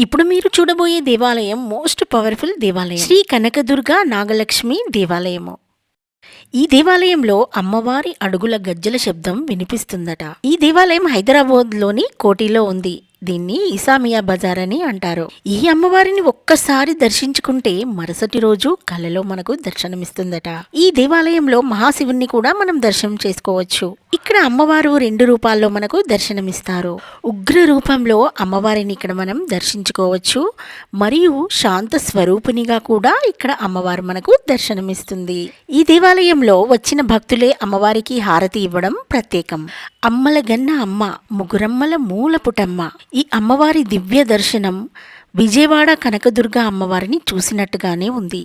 ఇప్పుడు మీరు చూడబోయే దేవాలయం మోస్ట్ పవర్ఫుల్ దేవాలయం. శ్రీ కనకదుర్గ నాగలక్ష్మి దేవాలయము. ఈ దేవాలయంలో అమ్మవారి అడుగుల గజ్జల శబ్దం వినిపిస్తుందట. ఈ దేవాలయం హైదరాబాద్లోని కోటిలో ఉంది. దీన్ని ఇసామియా బజార్ అని అంటారు. ఈ అమ్మవారిని ఒక్కసారి దర్శించుకుంటే మరుసటి రోజు కలలో మనకు దర్శనమిస్తుందట. ఈ దేవాలయంలో మహాశివుణ్ణి కూడా మనం దర్శనం చేసుకోవచ్చు. ఇక్కడ అమ్మవారు రెండు రూపాల్లో మనకు దర్శనమిస్తారు. ఉగ్ర రూపంలో అమ్మవారిని ఇక్కడ మనం దర్శించుకోవచ్చు. మరియు శాంత స్వరూపిణిగా కూడా ఇక్కడ అమ్మవారు మనకు దర్శనమిస్తుంది. ఈ దేవాలయంలో వచ్చిన భక్తులే అమ్మవారికి హారతి ఇవ్వడం ప్రత్యేకం. అమ్మల గన్న అమ్మ ముగురమ్మల మూలపుటమ్మ ఈ అమ్మవారి దివ్య దర్శనం విజయవాడ కనకదుర్గ అమ్మవారిని చూసినట్టుగానే ఉంది.